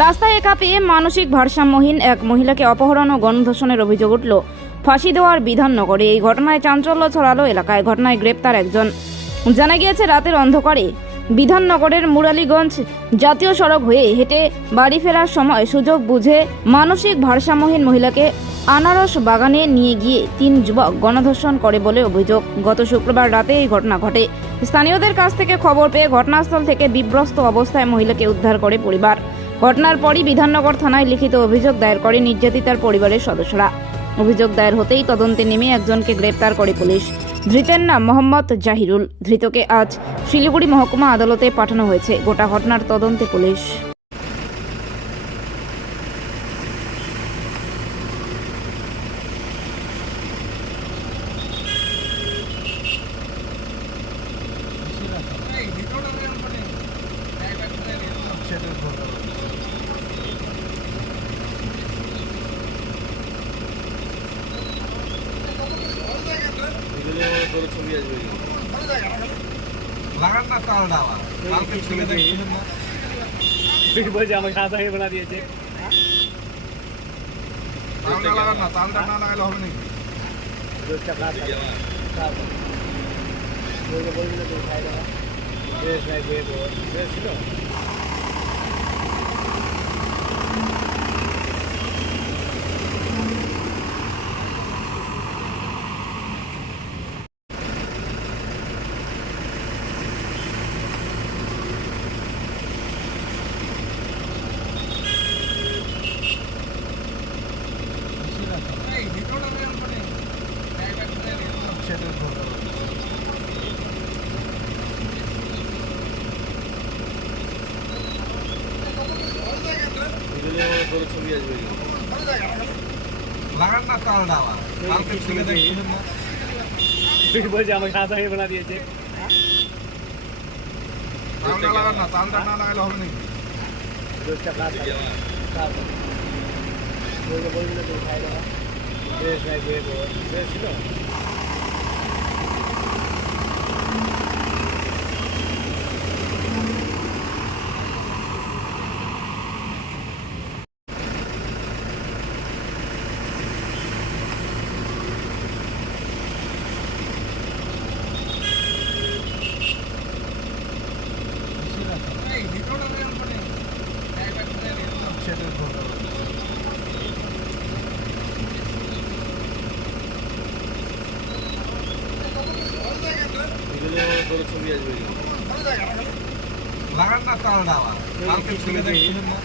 রাস্তায় একা পেয়ে মানসিক ভারসাম্যহীন এক মহিলাকে অপহরণ ও গণধর্ষণের অভিযোগ উঠল। ফাঁসি দেওয়ার বিধাননগরে এই ঘটনায় চাঞ্চল্য ছড়ালো এলাকায়। ঘটনায় গ্রেপ্তার একজন। জানা গিয়েছে, রাতের অন্ধকারে বিধাননগরের মুরালীগঞ্জ জাতীয় সড়ক হয়ে হেঁটে বাড়ি ফেরার সময় সুযোগ বুঝে মানসিক ভারসাম্যহীন মহিলাকে আনারস বাগানে নিয়ে গিয়ে তিন যুবক গণধর্ষণ করে বলে অভিযোগ। গত শুক্রবার রাতে এই ঘটনা ঘটে। স্থানীয়দের কাছ থেকে খবর পেয়ে ঘটনাস্থল থেকে বিব্রস্ত অবস্থায় মহিলাকে উদ্ধার করে পরিবার। ঘটনার পরই বিধাননগর থানায় লিখিত অভিযোগ দায়ের করে নির্যাতিতার পরিবারের সদস্যরা। অভিযোগ দায়ের হতেই তদন্তে নেমে একজনকে গ্রেপ্তার করে পুলিশ। ধৃতের নাম মোহাম্মদ জাহিরুল। ধৃতকে আজ শিলিগুড়ি মহকুমা আদালতে পাঠানো হয়েছে। গোটা ঘটনার তদন্তে পুলিশ। লাগান না তালটা আবার কালকে ছেলে দেখছিলেন না বলছে আমাকে হয়ে বলা দিয়েছে। তালটা লাগান না তালটা না লাগালে হবে নাকি? রোজটা কাজ খাই নাই বয়ে ড্রেস ছিল লাগান না তালটা আবার কালকে ছেলে দেখছিলেন না বলছে আমাকে হয়ে বলা দিয়েছে। তালটা লাগান না তালটা না লাগালে হবে নাকি? রোজটা কাজ কাজ বলছিল তো খাই দাওয়া ড্রেস নাই বয়ে ড্রেস ছিল লাগান না তাল আবার। কালকে ছেলে দেখছিলেন না